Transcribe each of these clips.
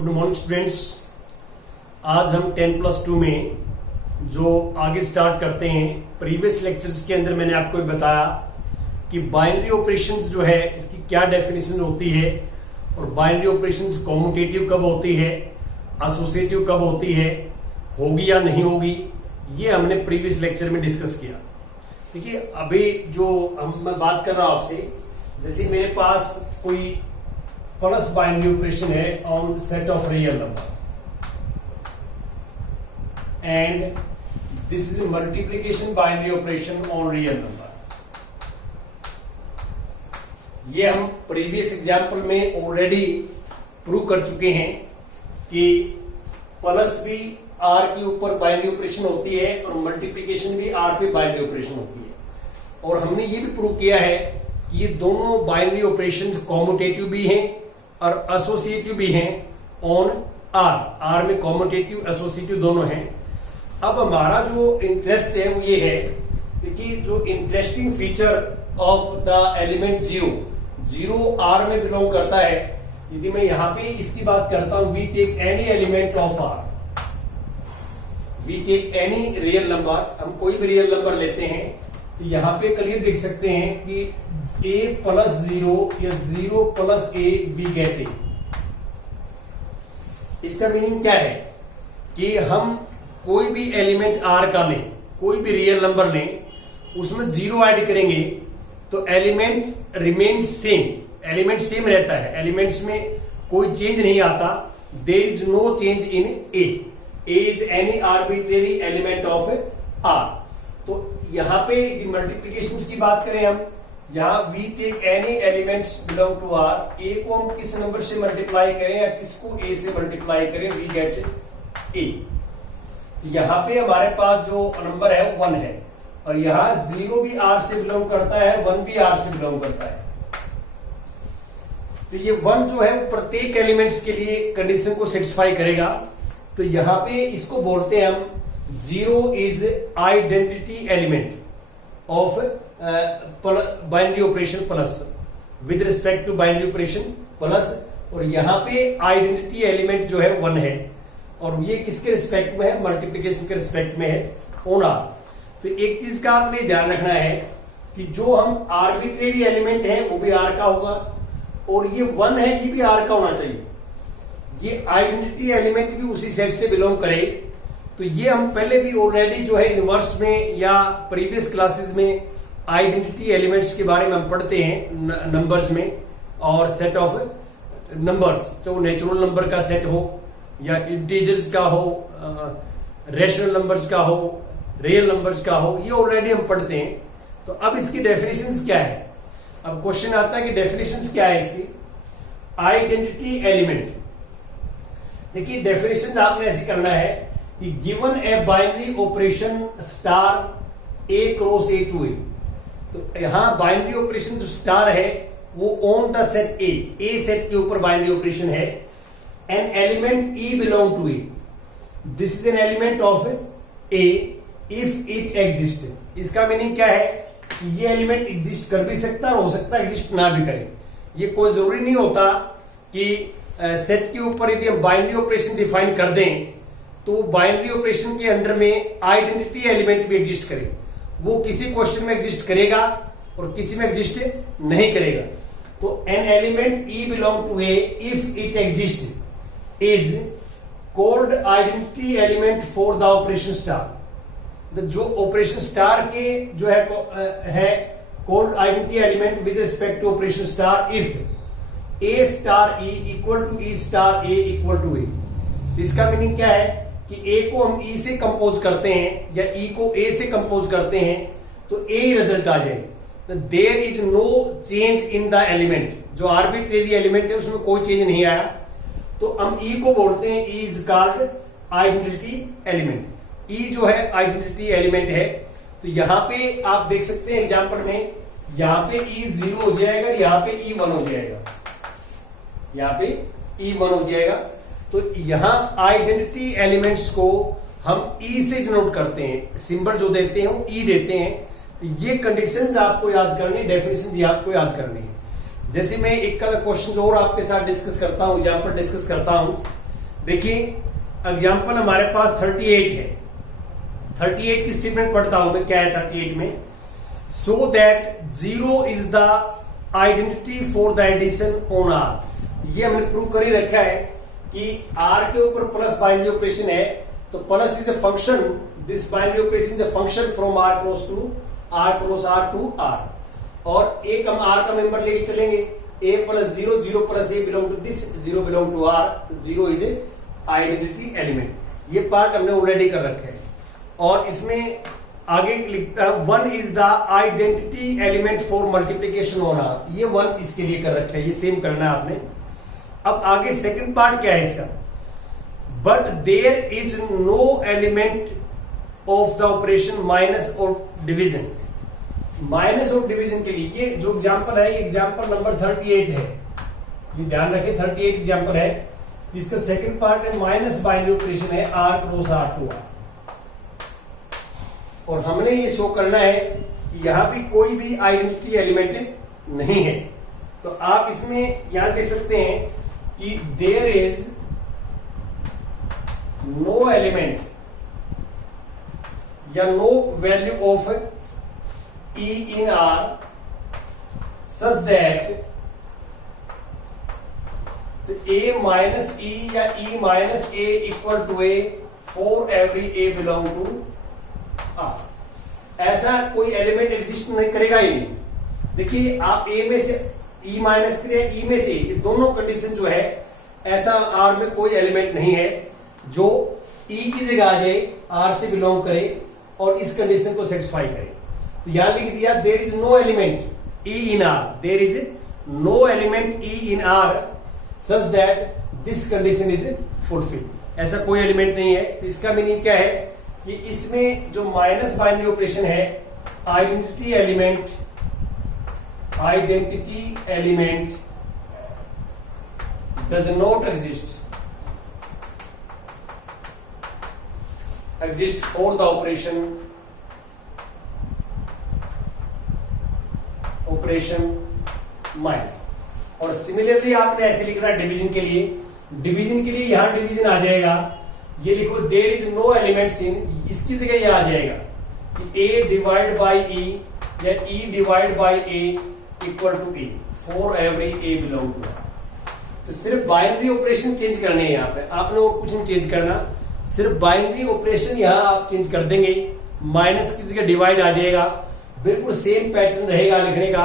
Good morning students. आज हम 10+2 में जो आगे स्टार्ट करते हैं, प्रीवियस लेक्चर्स के अंदर मैंने आपको बताया कि बाइनरी ऑपरेशंस जो है इसकी क्या डेफिनेशन होती है और बाइनरी ऑपरेशंस कॉम्यूटेटिव कब होती है, एसोसिएटिव कब होती है, होगी या नहीं होगी, ये हमने प्रीवियस लेक्चर में डिस्कस किया। देखिए अभी जो मैं बात कर रहा हूं आपसे, जैसे मेरे पास कोई प्लस बाइनरी ऑपरेशन है on set of real number and this is multiplication binary operation on real number. ये हम प्रीवियस एग्जांपल में ऑलरेडी प्रूव कर चुके हैं कि प्लस भी आर के ऊपर बाइनरी ऑपरेशन होती है और मल्टीप्लिकेशन भी आर पे बाइनरी ऑपरेशन होती है। और हमने ये भी प्रूव किया है कि ये दोनों बाइनरी ऑपरेशन कॉम्यूटेटिव भी हैं और एसोसिएटिव भी हैं ऑन आर में कॉम्यूटेटिव एसोसिएटिव दोनों हैं। अब हमारा जो इंटरेस्ट है वो ये है, देखिए जो interesting feature of the element zero R में बिलोंग करता है। यदि मैं यहां पे इसकी बात करता हूं, we take any element of R, we take any real number, हम कोई भी रियल नंबर लेते हैं तो यहां पे क्लियर देख सकते हैं कि a प्लस 0 या 0 plus a we get A. इसका मीनिंग क्या है कि हम कोई भी एलिमेंट r का लें, कोई भी रियल नंबर लें, उसमें 0 ऐड करेंगे तो elements remain same, element same रहता है, एलिमेंट्स में कोई चेंज नहीं आता। There is no change in a is any arbitrary element of r। तो यहां पे मल्टीप्लिकेशन की बात करें हम, यहां we take any elements belong to R, A को हम किस नंबर से मल्टीप्लाई करें या किसको ए से मल्टीप्लाई करें, वी गेट ए। यहां पे हमारे पास जो नंबर है 1 है और यहां 0 भी आर से बिलोंग करता है, 1 भी आर से बिलोंग करता है। तो ये 1 जो है वो प्रत्येक एलिमेंट्स के लिए कंडीशन को सेटिस्फाई करेगा। तो यहां पे इसको बोलते हैं हम 0 is identity element of binary operation plus with respect to binary operation plus, और यहां पे आइडेंटिटी एलिमेंट जो है 1 है और ये किसके रिस्पेक्ट में है, मल्टीप्लिकेशन के रिस्पेक्ट में है ऑन आर। तो एक चीज का आपने ध्यान रखना है कि जो हम आर्बिट्रेरी एलिमेंट है वो भी आर का होगा और ये 1 है ये भी आर का होना चाहिए। ये आइडेंटिटी एलिमेंट भी उसी सेट से बिलोंग करे। तो ये हम पहले भी ऑलरेडी जो है इनवर्स में या प्रीवियस क्लासेस में आइडेंटिटी एलिमेंट्स के बारे में हम पढ़ते हैं नंबर्स में, और सेट ऑफ नंबर्स, चाहे नेचुरल नंबर का सेट हो या इंटीजर्स का हो, रेशनल नंबर्स का हो, रियल नंबर्स का हो, ये ऑलरेडी हम पढ़ते हैं। तो अब इसकी डेफिनेशंस क्या है, अब क्वेश्चन आता है कि डेफिनेशंस क्या है इसकी। आइडेंटिटी एलिमेंट, देखिए डेफिनेशन आपने ऐसे करना है कि given a binary operation star A cross A to A, तो यहां बाइनरी ऑपरेशन जो स्टार है वो on the set A set के ऊपर बाइनरी ऑपरेशन है। An element E belong to A, this is an element of A if it exist. इसका meaning क्या है कि ये एलिमेंट एग्जिस्ट कर भी सकता है और हो सकता है एग्जिस्ट ना भी करे। ये कोई जरूरी नहीं होता कि सेट के ऊपर यदि हम बाइनरी ऑपरेशन डिफाइन कर दें तो बाइनरी ऑपरेशन के अंडर में आइडेंटिटी एलिमेंट भी एग्जिस्ट करे। वो किसी क्वेश्चन में एग्जिस्ट करेगा और किसी में एग्जिस्ट नहीं करेगा। तो an element E belong to A if it exist is called identity element for the operation star. जो ऑपरेशन स्टार के जो है called identity element with respect to operation star if A star E equal to E star A equal to A. इसका meaning क्या है कि ए को हम ई से कंपोज करते हैं या ई को ए से कंपोज करते हैं तो ए ही रिजल्ट आ जाए। There is no change in the element, जो आर्बिट्रेरी एलिमेंट है उसमें कोई चेंज नहीं आया तो हम ई को बोलते हैं E is called identity element. E जो है आइडेंटिटी एलिमेंट है। तो यहां पे आप देख सकते हैं एग्जांपल में, यहां पे ई 0 हो जाएगा, यहां पे ई 1 हो जाएगा, यहां पे ई 1 हो जाएगा। तो यहां आइडेंटिटी एलिमेंट्स को हम ई से डिनोट करते हैं, सिंबल जो देते हैं वो ई देते हैं। तो ये कंडीशंस आपको याद करनी, डेफिनेशन आपको याद करनी है। जैसे मैं एक का क्वेश्चन और आपके साथ डिस्कस करता हूं, एग्जांपल डिस्कस करता हूं देखिए एग्जाम्पल हमारे पास 38 है। 38 की स्टेटमेंट पढ़ता हूं मैं, क्या है 38 में, so that 0 is the identity for the addition on R. ये हमने प्रूव कर ही रखा है कि आर के ऊपर प्लस बाइनरी ऑपरेशन है, तो plus is a function, this binary operation is a function from R cross R to R, और एक हम आर का मेंबर लेके चलेंगे, a plus 0, 0 plus a belong to this, 0 belong to r, तो 0 is a identity element. ये part हमने already कर रखे हैं। और इसमें आगे लिखता है 1 is the identity element for multiplication on r, ये 1 इसके लिए कर रखा है, ये सेम करना है आपने। अब आगे सेकंड पार्ट क्या है इसका, but there is no element of the operation minus और डिवीजन। माइनस और डिवीजन के लिए ये जो एग्जांपल है, ये एग्जांपल नंबर 38 है, ये ध्यान रखें 38 एग्जांपल है, जिसका सेकंड पार्ट है माइनस बाइनरी ऑपरेशन है r cross r to r, और हमने ये शो करना है कि यहां भी कोई भी आइडेंटिटी एलिमेंट नहीं है। तो आप इसमें यहां देख सकते हैं कि देयर इज नो एलिमेंट या no value of E in R such that A minus E या E minus A equal to A for every A belong to R। ऐसा कोई एलिमेंट एग्जिस्ट नहीं करेगा ही नहीं। देखिए आप A में से E माइनस करें, E में से, ये दोनों कंडीशन जो है, ऐसा R में कोई एलिमेंट नहीं है जो E की जगह आ जाए, R से बिलोंग करे और इस कंडीशन को सेटिस्फाई करे। तो यहां लिख दिया there is no element E in R, there is no element E in R such that this condition is fulfilled. ऐसा कोई एलिमेंट नहीं है। तो इसका मीनिंग क्या है कि इसमें जो माइनस बाइनरी ऑपरेशन है, identity element does not exist for the operation minus. और सिमिलरली आपने ऐसे लिखना डिवीजन के लिए, यहां डिवीजन आ जाएगा, ये लिखो there is no elements in, इसकी जगह ये आ जाएगा कि a डिवाइड बाई e या e divide by a equal to e for every a belong to r। तो सिर्फ बाइनरी ऑपरेशन चेंज करने हैं, यहाँ पे आपने और कुछ नहीं चेंज करना, सिर्फ बाइनरी ऑपरेशन यहां आप चेंज कर देंगे, माइनस की जगह डिवाइड आ जाएगा, बिल्कुल सेम पैटर्न रहेगा लिखने का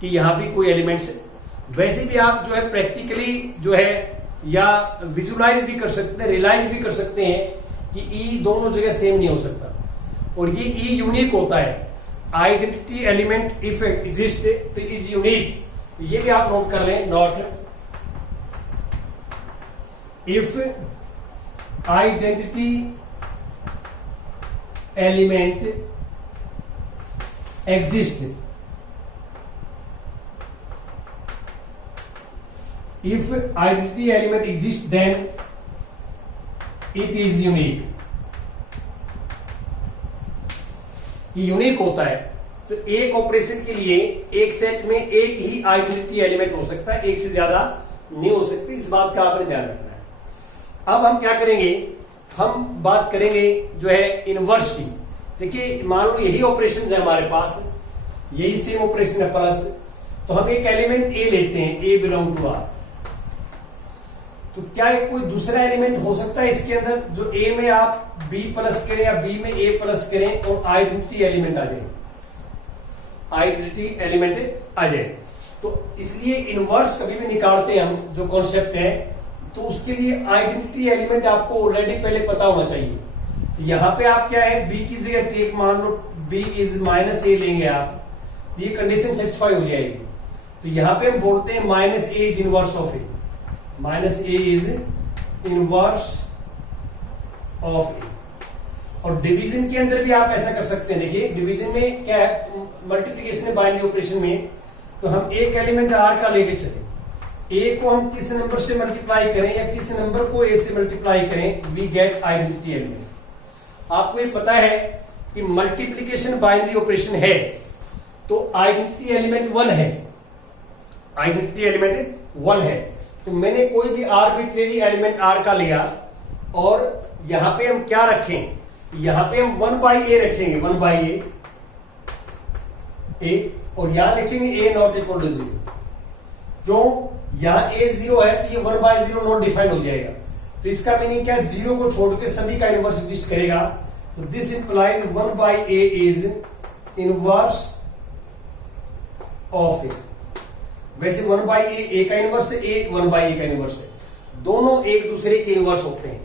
कि यहां भी कोई एलिमेंट्स। वैसे भी आप जो है प्रैक्टिकली जो है या विजुलाइज भी कर सकते हैं, रियलाइज भी कर सकते हैं कि ई दोनों जगह सेम नहीं हो सकता, और ये ई यूनिक होता है। आइडेंटिटी एलिमेंट इफ एग्जिस्ट तो इज यूनिक, ये भी आप नोट कर लें, note if identity element exist, if identity element exists then it is unique। ये यूनिक होता है। तो एक ऑपरेशन के लिए एक सेट में एक ही आइडेंटिटी एलिमेंट हो सकता है, एक से ज्यादा नहीं हो सकती, इस बात का आपने ध्यान रखना है। अब हम क्या करेंगे, हम बात करेंगे जो है इनवर्स की। देखिए मान लो यही ऑपरेशन है हमारे पास, यही सेम ऑपरेशन है प्लस, तो हम एक एलिमेंट ए लेते हैं, ए बिलोंग टू आर। तो क्या कोई दूसरा एलिमेंट हो सकता है इसके अंदर जो ए में आप बी प्लस करें या बी में ए प्लस करें और आइडेंटिटी एलिमेंट आ जाए, तो इसलिए इनवर्स कभी भी निकालते हैं हम, जो कॉन्सेप्ट है, तो उसके लिए आइडेंटिटी एलिमेंट आपको ऑलरेडी पहले पता होना चाहिए। यहां पे आप क्या है, b की जगह टेक मान लो b इज माइनस ए लेंगे आप, ये कंडीशन सेटिस्फाई हो जाएगी। तो यहां पे हम बोलते हैं minus A is inverse of A, minus A is inverse of A. और डिवीजन के अंदर भी आप ऐसा कर सकते हैं। देखिए डिवीजन में क्या है, मल्टीप्लिकेशन में बाइनरी ऑपरेशन में, तो हम एक एलिमेंट आर का लेके चले, ए को हम किस नंबर से मल्टीप्लाई करें या किस नंबर को ए से मल्टीप्लाई करें, वी गेट आइडेंटिटी एलिमेंट। आपको ये पता है कि मल्टीप्लिकेशन बाइनरी ऑपरेशन है, तो आइडेंटिटी एलिमेंट 1 है, आइडेंटिटी एलिमेंट 1 है। तो मैंने कोई भी आर्बिट्रेरी एलिमेंट आर का लिया और यहां पे हम क्या रखें, यहां पे हम 1/a रखेंगे, 1/a और यहां लिखेंगे a नॉट इक्वल टू 0। क्यों, यहां a 0 है तो ये 1/0 नॉट डिफाइंड हो जाएगा। तो इसका मीनिंग क्या है, 0 को छोड़ के सभी का इनवर्स एग्जिस्ट करेगा। तो this implies 1/a is inverse of A. वैसे 1/a का इनवर्स है, a 1/a का इनवर्स है, दोनों एक दूसरे के इनवर्स होते हैं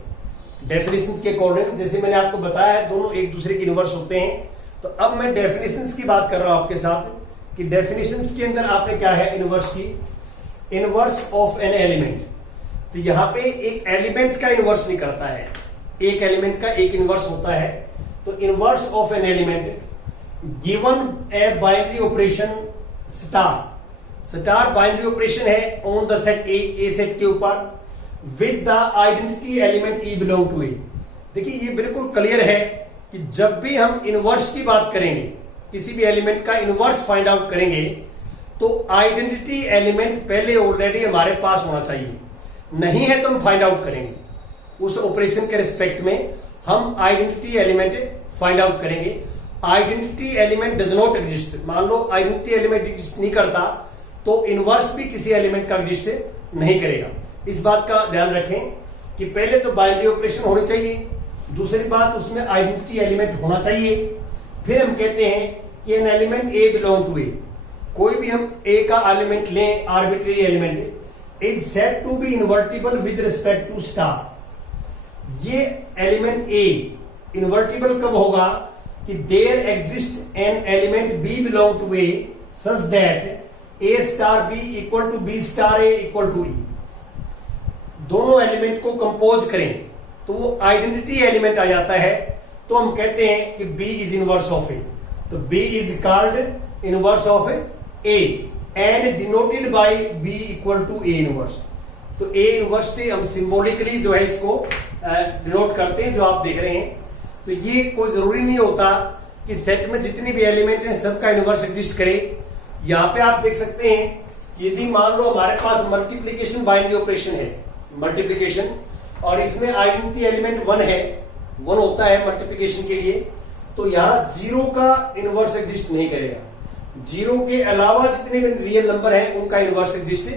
डेफिनेशंस के अकॉर्डिंग। जैसे मैंने आपको बताया है दोनों एक दूसरे के इनवर्स होते हैं। तो अब मैं डेफिनेशंस की बात कर रहा हूं आपके साथ कि डेफिनेशंस के अंदर आपने क्या है, इनवर्स की, इनवर्स ऑफ एन एलिमेंट। तो यहां पे एक एलिमेंट का इनवर्स नहीं करता है, एक एलिमेंट का एक इनवर्स होता है। तो inverse of an element given a binary operation star, star binary operation है on the set A set के ऊपर with the identity element E belong to A. देखिए ये बिल्कुल क्लियर है कि जब भी हम इनवर्स की बात करेंगे, किसी भी एलिमेंट का इनवर्स फाइंड आउट करेंगे, तो आइडेंटिटी एलिमेंट पहले ऑलरेडी हमारे पास होना चाहिए, नहीं है तो हम फाइंड आउट करेंगे। उस ऑपरेशन के रिस्पेक्ट में हम आइडेंटिटी एलिमेंट फाइंड आउट करेंगे। Identity element does not exist, मान लो आइडेंटिटी एलिमेंट एग्जिस्ट नहीं करता तो इनवर्स भी किसी एलिमेंट का एग्जिस्ट नहीं करेगा। इस बात का ध्यान रखें कि पहले तो बाइनरी ऑपरेशन होनी चाहिए, दूसरी बात उसमें आइडेंटिटी एलिमेंट होना चाहिए। फिर हम कहते हैं कि an element A belong to A, कोई भी हम ए का एलिमेंट लें, arbitrary element, is said to be invertible with respect to star. ये एलिमेंट ए इन्वर्टिबल कब होगा कि there exist an element B belong to A such that A star B equal to B star A equal to E. दोनों element को compose करें तो वो identity element आ जाता है। तो हम कहते हैं कि B is inverse of A. तो B is called inverse of A and denoted by B equal to A inverse. तो A इनवर्स से हम सिंबॉलिकली जो है इसको डिनोट करते हैं, जो आप देख रहे हैं। तो ये कोई जरूरी नहीं होता कि सेट में जितनी भी एलिमेंट हैं सबका इनवर्स एग्जिस्ट करे। यहां पे आप देख सकते हैं यदि मान लो हमारे पास मल्टीप्लीकेशन बाइनरी ऑपरेशन है, मल्टीप्लीकेशन, और इसमें आइडेंटिटी एलिमेंट 1 है, 1 होता है मल्टीप्लीकेशन के लिए, तो यहां 0 का इनवर्स एग्जिस्ट नहीं करेगा। 0 के अलावा जितने भी रियल नंबर हैं उनका इनवर्स एग्जिस्ट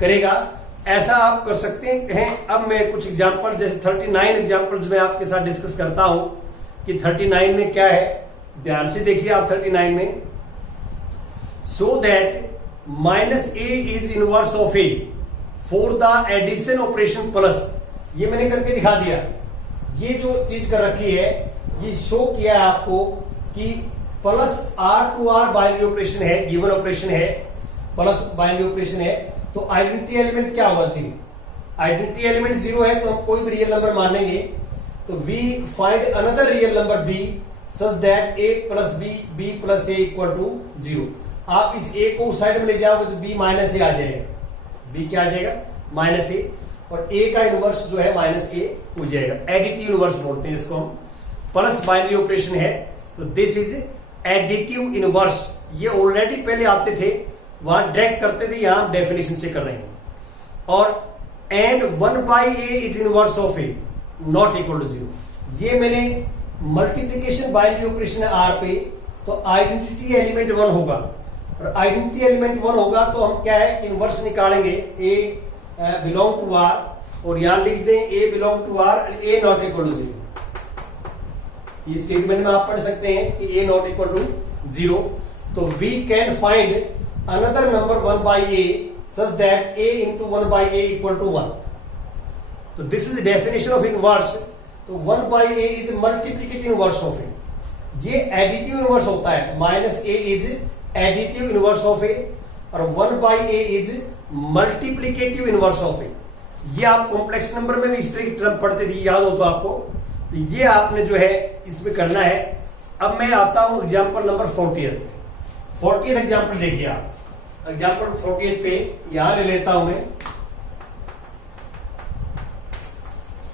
करेगा। ऐसा आप कर सकते हैं। अब मैं कुछ एग्जांपल, जैसे 39 एग्जांपल्स में आपके साथ डिस्कस करता हूं कि 39 में क्या है। ध्यान से देखिए आप 39 में, so that -a is inverse of a for the addition operation plus. ये मैंने करके दिखा दिया। ये जो चीज कर रखी है ये शो किया है आपको कि प्लस R2R बाइनरी ऑपरेशन है, गिवन ऑपरेशन है, प्लस बाइनरी ऑपरेशन है। तो आइडेंटिटी एलिमेंट क्या होगा, 0। आइडेंटिटी एलिमेंट 0 है तो हम कोई भी रियल नंबर मानेंगे। तो we find another real number b such that a plus b plus a equal to 0। आप इस a को उस साइड में ले जाओगे तो b माइनस a आ जाएगा, b क्या आ जाएगा, माइनस a, और a का इनवर्स जो है माइनस a हो जाएगा। एडिटिव इनवर्स बोलते हैं इसको हम। प्लस बाइनरी ऑपरेशन है तो दिस इज एडिटिव इनवर्स। ये ऑलरेडी पहले आते थे, वहां डायरेक्ट करते थे, यहां डेफिनेशन से कर रहे हैं। और and 1/a is inverse of a not equal to 0। ये मैंने मल्टीप्लीकेशन बाइनरी ऑपरेशन है r पे, तो आइडेंटिटी एलिमेंट 1 होगा, और आइडेंटिटी एलिमेंट 1 होगा तो हम क्या है, इनवर्स निकालेंगे a बिलोंग टू r, और यहां लिख दें a belong to r, a not equal to 0। ये स्टेटमेंट में आप पढ़ सकते हैं कि a नॉट इक्वल टू 0। तो we can find another number 1/a such that a into 1/a equal to 1। तो this is definition of inverse. तो 1/a is multiplicative inverse of A. ये एडिटिव इनवर्स होता है, -a is additive inverse of A, और 1/a is multiplicative inverse of A. ये आप complex number में भी इस तरह की टर्म पढ़ते थे, याद हो तो आपको। तो ये आपने जो है इसमें करना है। अब मैं आता हूं एग्जांपल नंबर 40th एग्जांपल देखिए आप। एग्जांपल 40th पे यहां ले लेता हूं मैं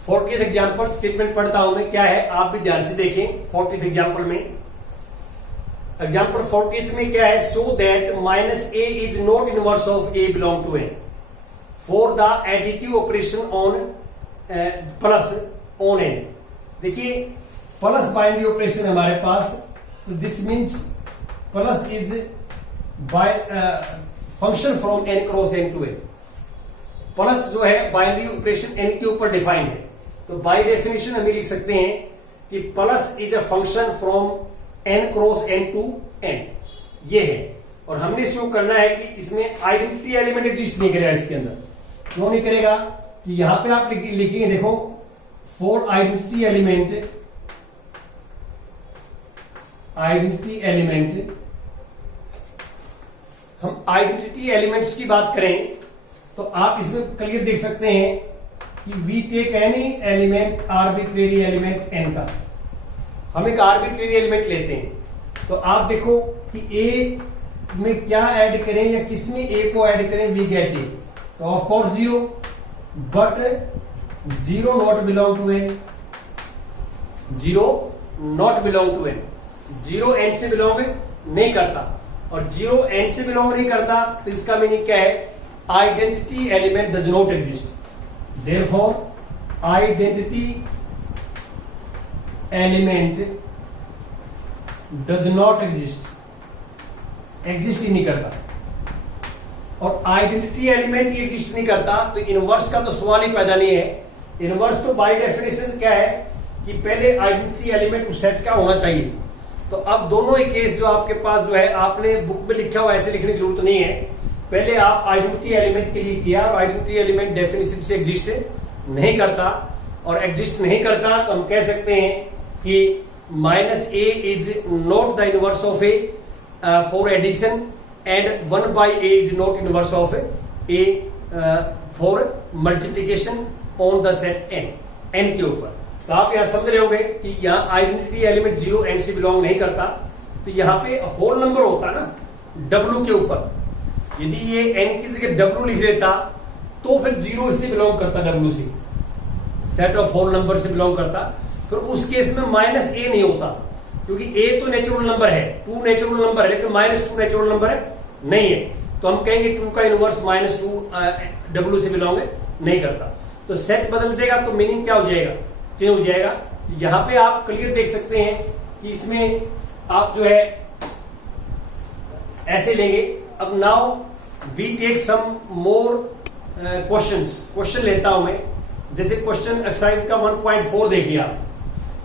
40th एग्जांपल, स्टेटमेंट पढ़ता हूं मैं, क्या है आप भी ध्यान से देखें। 40th एग्जांपल में, एग्जांपल 40th में क्या है, so that -a is not inverse of a belong to n for the additive operation on plus on N. देखिए प्लस बाइनरी ऑपरेशन हमारे पास, तो this means plus is by function from N cross N to N. Plus जो है binary operation N के ऊपर define है, तो बाय डेफिनेशन हम लिख सकते हैं कि plus is a function from N cross N to N, ये है। और हमने शो करना है कि इसमें आइडेंटिटी एलिमेंट एग्जिस्ट नहीं करेगा इसके अंदर। क्यों नहीं करेगा? कि यहां पे आप लिखिए, देखो फॉर आइडेंटिटी एलिमेंट, हम आइडेंटिटी एलिमेंट्स की बात करें तो आप इसमें क्लियर देख सकते हैं कि we take any element, arbitrary element N का, हम एक आर्बिट्रेरी एलिमेंट लेते हैं। तो आप देखो कि ए में क्या ऐड करें या किस में ए को ऐड करें, वी गेट ए, तो of course 0, but 0 not belong to N, 0 not belong to N, 0 N से बिलोंग नहीं करता, और 0 एन से बिलोंग नहीं करता तो इसका मीनिंग क्या है? Identity element does not exist. Therefore identity element does not exist ही नहीं करता। और आइडेंटिटी एलिमेंट ही एग्जिस्ट नहीं करता तो इनवर्स का तो सवाल ही पैदा नहीं है। इनवर्स तो बाय डेफिनेशन क्या है कि पहले आइडेंटिटी एलिमेंट उस सेट का होना चाहिए। तो अब दोनों ही केस जो आपके पास जो है, आपने बुक में लिखा हुआ ऐसे लिखने की जरूरत नहीं है। पहले आप आइडेंटिटी एलिमेंट के लिए किया, और आइडेंटिटी एलिमेंट डेफिनेशन से एग्जिस्ट नहीं करता, और एग्जिस्ट नहीं करता तो हम कह सकते हैं कि minus A is not the inverse of A for addition, and 1/a is not inverse of A for multiplication on the set n के ऊपर। तो आप यहां समझ रहे होंगे कि यहां आइडेंटिटी एलिमेंट 0 n से बिलोंग नहीं करता, तो यहां पे होल नंबर होता ना w के ऊपर। यदि ये n की जगह w लिख देता तो फिर 0 इससे बिलोंग करता, w से, सेट ऑफ होल नंबर से बिलोंग करता। फिर उस केस में माइनस a नहीं होता, क्योंकि a तो नेचुरल नंबर है, 2 नेचुरल नंबर है, लेकिन -2 नेचुरल नंबर है नहीं है। तो हम कहेंगे 2 का इनवर्स -2 w से बिलोंग नहीं करता। तो सेट बदल देगा तो मीनिंग क्या हो जाएगा? चेंज हो जाएगा। यहां पे आप क्लियर देख सकते हैं कि इसमें आप जो है ऐसे लेंगे। अब now we take some more question लेता हूं मैं। जैसे क्वेश्चन एक्सरसाइज का 1.4 देखिए आप।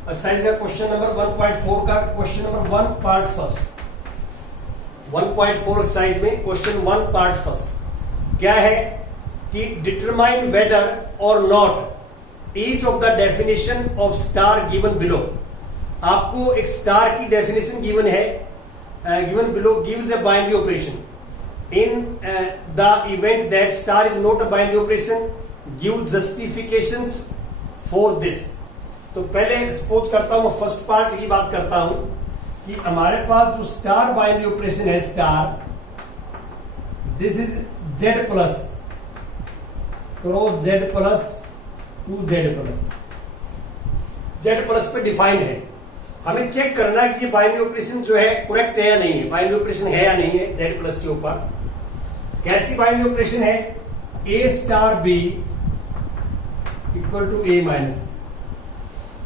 एक्सरसाइज का क्वेश्चन नंबर 1.4 का question number 1 part first, 1.4 exercise में क्वेश्चन 1 पार्ट फर्स्ट क्या है कि डिटरमाइन वेदर और not each of the definition of star given below. आपको एक स्टार की डेफिनेशन गिवन है, given below gives a binary operation in the event that star is not a binary operation, give justifications for this। तो पहले suppose करता हूं, first part की बात करता हूं कि हमारे पास जो स्टार बाइनरी ऑपरेशन है, star, this is z plus cross z plus two z plus पे डिफाइंड है। हमें चेक करना है कि ये बाइनरी ऑपरेशन जो है करेक्ट है या नहीं है, बाइनरी ऑपरेशन है या नहीं है z प्लस के ऊपर। कैसी बाइनरी ऑपरेशन है? a star b equal to a minus.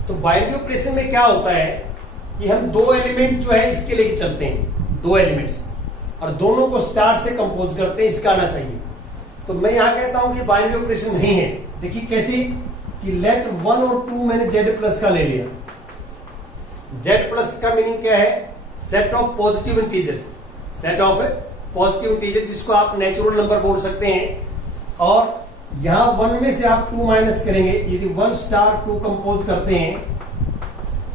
तो बाइनरी ऑपरेशन में क्या होता है कि हम दो एलिमेंट जो है इसके लेके चलते हैं, दो एलिमेंट्स, और दोनों को स्टार से कंपोज करते हैं, इसका आना चाहिए। तो मैं यहां कहता हूं कि बाइनरी ऑपरेशन नहीं है। देखिए कैसी कि लेट 1 और 2 मैंने z प्लस का ले लिया। z प्लस का मीनिंग क्या है? Set of positive integers, set of positive integer, जिसको आप नेचुरल नंबर बोल सकते हैं। और यहां 1 में से आप 2 माइनस करेंगे। यदि 1 स्टार 2 कंपोज करते हैं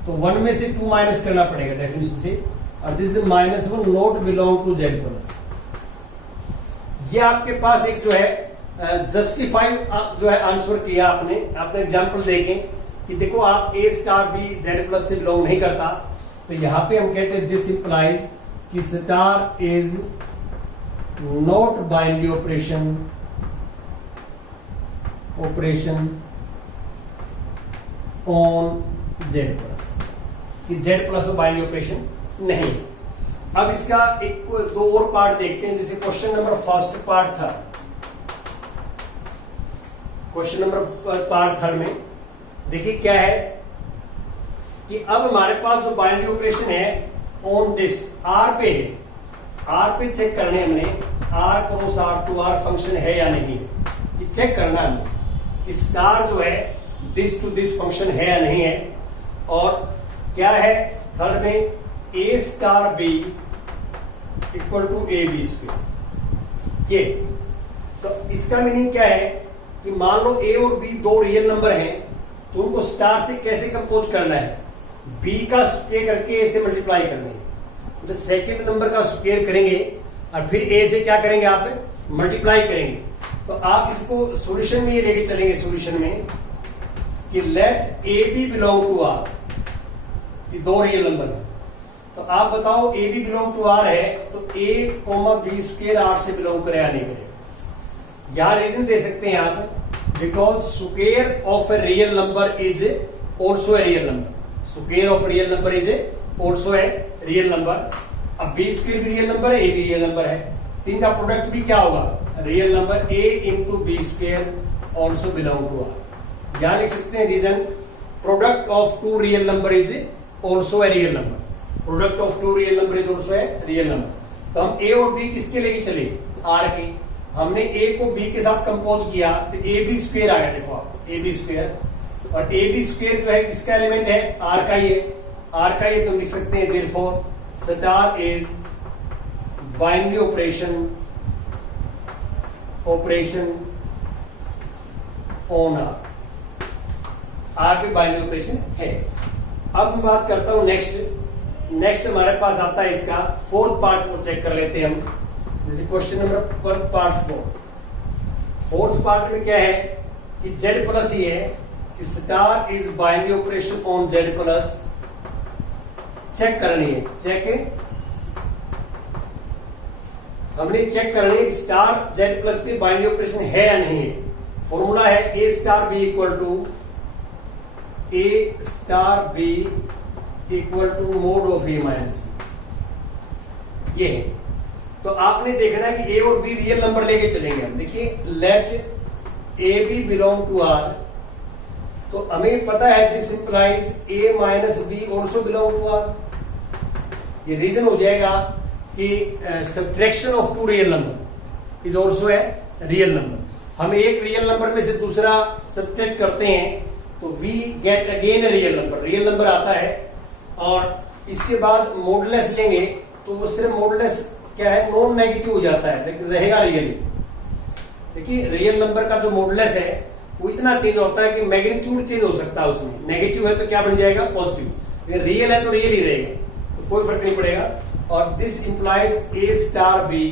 तो 1 में से 2 माइनस करना पड़ेगा डेफिनेशन से, और this is -1 not belong to z plus. ये आपके पास एक जो है जस्टिफाई जो है आंसर किया आपने एग्जांपल देखें कि देखो आप a star b z plus से बिलोंग नहीं करता, तो यहां पे हम कहते हैं दिस इंप्लाइज कि star is not binary operation on z plus, कि z प्लस में बाइनरी ऑपरेशन नहीं। अब इसका एक दो और पार्ट देखते हैं। जैसे क्वेश्चन नंबर फर्स्ट पार्ट था, क्वेश्चन नंबर पार्ट थर्ड में देखिए क्या है कि अब हमारे पास जो बाइनरी ऑपरेशन है ऑन दिस आर पे है, आर पे चेक करने हमने R cross R to R function है या नहीं है, ये चेक करना है हमें कि स्टार जो है दिस टू दिस फंक्शन है या नहीं है। और क्या है थर्ड में A star B equal to A B square. ये तो इसका मीनिंग क्या है कि मान लो ए और बी दो रियल नंबर हैं तो उनको स्टार से कैसे कंपोज करना है, बी का स्क्वायर करके ए से मल्टीप्लाई करना है, तो सेकंड नंबर का स्क्वायर करेंगे और फिर ए से क्या करेंगे आप मल्टीप्लाई करेंगे। तो आप इसको सॉल्यूशन में ये लेके चलेंगे सॉल्यूशन में कि let A B belong to R, ये दो रियल नंबर है तो आप बताओ A B belong to R है तो A comma B square R से बिलोंग करे या नहीं करे। यहां रीजन दे सकते हैं आप because square of A real number is also a real number, square of real number is also a real number. अब बी स्क्वायर भी रियल नंबर है, ए भी रियल नंबर है, तीन का प्रोडक्ट भी क्या होगा real number, A into B square also belong to R. यहां लिख सकते हैं reason product of two real number is also a real number, product of two real number is also a real number. तो हम ए और B किसके लेके चले आर के, हमने ए को बी के साथ कंपोज किया तो ए बी स्क्वायर आ गया, देखो आप ए बी स्क्वायर, और ए बी स्क्वायर जो है किसका एलिमेंट है आर का ही है, आर का ही तो लिख सकते हैं therefore star is binary operation on R पे बाइनरी ऑपरेशन है। अब मैं बात करता हूं नेक्स्ट हमारे पास आता है इसका फोर्थ पार्ट को चेक कर लेते हैं हम, जैसे question number part 4। Fourth part में क्या है कि जेड प्लस ही है कि star is binary operation on Z plus, check करनी है, चेक हमने चेक करनी है स्टार जेड प्लस पे बाइनरी ऑपरेशन है या नहीं है। फॉर्मूला है A star B equal to A star B equal to mod of A minus B, ये है। तो आपने देखना है कि ए और बी रियल नंबर लेके चलेंगे हम। देखिए let A B belong to R, तो हमें पता है this implies A minus B also belong to R. ये रीजन हो जाएगा कि subtraction of two real number is also a real number. हम एक रियल नंबर में से दूसरा सब्ट्रैक्ट करते हैं तो we get again a real number, real number आता है। और इसके बाद मॉडुलस लेंगे तो वो सिर्फ मॉडुलस क्या है नॉन नेगेटिव हो जाता है, लेकिन रहेगा रियल। देखिए रियल नंबर का जो मॉडुलस है वो इतना चेंज होता है कि मैग्नीट्यूड चेंज हो सकता है उसमें, नेगेटिव है तो क्या बन जाएगा पॉजिटिव, अगर रियल है तो रियल ही रहेगा, तो कोई फर्क नहीं पड़ेगा। और this implies A star B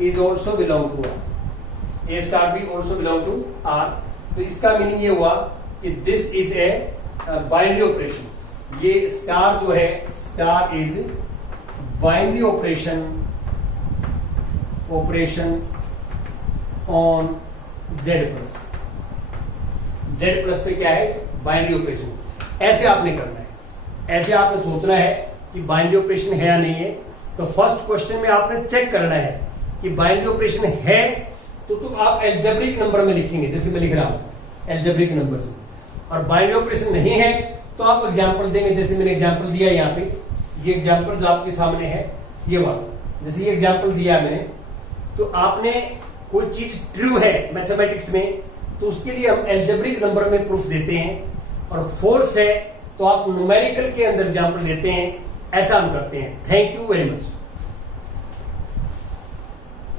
is also belong to R, A star B also belong to R. तो इसका मीनिंग ये हुआ कि this is a binary operation, ये स्टार जो है star is binary operation on Z plus, Z plus पे क्या है बाइनरी ऑपरेशन। ऐसे आपने करना है, ऐसे आपने सोचना है कि बाइनरी ऑपरेशन है या नहीं है। तो फर्स्ट क्वेश्चन में आपने चेक करना है कि बाइनरी ऑपरेशन है तो आप एल्जेब्रिक नंबर में लिखेंगे, जैसे मैं लिख रहा हूं एल्जेब्रिक नंबर से। और बाइनरी ऑपरेशन नहीं है तो आप एग्जांपल देंगे, जैसे मैंने एग्जांपल दिया यहाँ पे, ये एग्जांपल जो आपके सामने है ये वाला, जैसे ये एग्जांपल दिया मैंने, तो आपने कोई चीज ट्रू है मैथमेटिक्स में तो उसके लिए हम एल्जेब्रिक नंबर में प्रूफ देते हैं, और फॉल्स है तो आप न्यूमेरिकल के अंदर एग्जांपल देते हैं। ऐसा हम करते हैं। Thank you very much.